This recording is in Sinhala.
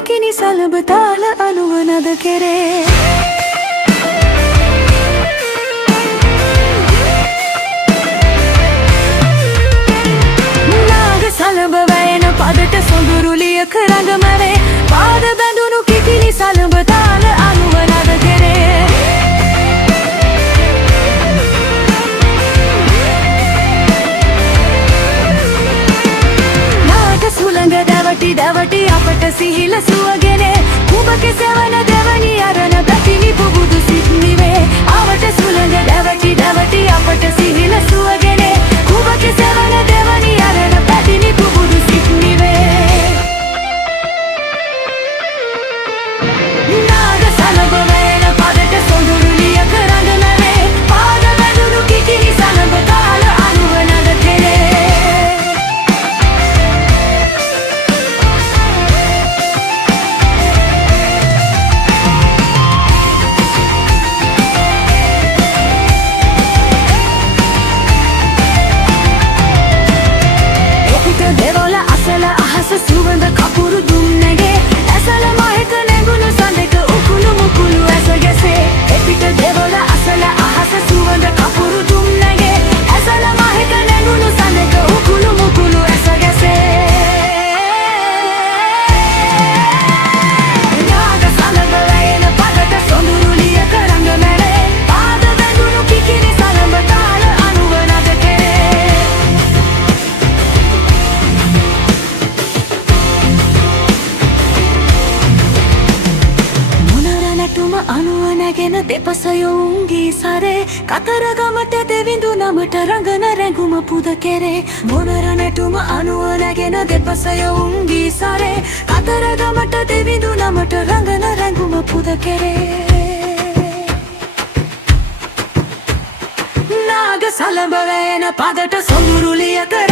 කිකිනි සලබ තාල අනුවනද කෙරේ නාග සලබ වැයෙන පදට සොඳුරුලියක රඟමැවේ පාද බැඳුණු කිකිනි සලබ තාල අනුවනද කෙරේ දැවටි අපට සිහිල සුවගෙන කුඹක සෙවන දෙවනි අරණ බැතිනි පුබුදු සිත්නිවේ අවට සුළඟ දැවටි අපට සිහිල සුවගෙන කුඹක සෙවන දෙවනි අරණ බැතිනි පුබුදු සිත්නිවේ නාග සලබ වැයෙන පදට සොඳුරුලියක රඟමැවේ පාද බැඳුණු කිකිනි සලබ තාල අනුවනද කෙරේ සුවඳ කපුරු දුන්නගේ ඇසල මහෙත නැගුණු සඳක උකුළු මුකුළු ඇස ගැසේ එපිට දෙවොල අසල අහස සුවඳ කපුරු දුන්නගේ ඇසල මහෙත නැගුණු සඳක උකුළු මුකුළු ඇස ගැසේ නාග සලබ වැයෙන පදට සොඳුරුලියක රඟමැවේ පාද බැඳුණු කිකිනි සලබ තාල අනුවනද කෙරේ අනුවනගෙන දෙපසයොන්ගේ සරේ කතරගමට දෙවිඳු නමට රඟන රැඟුම පුද කෙරේ මොනර නැටුම අනුවනගෙන දෙපසයොන්ගේ සරේ කතරගමට දෙවිඳු නමට රඟන රැඟුම පුද කෙරේ නාග සලබ වැයෙන පදට සොඳුරුලියක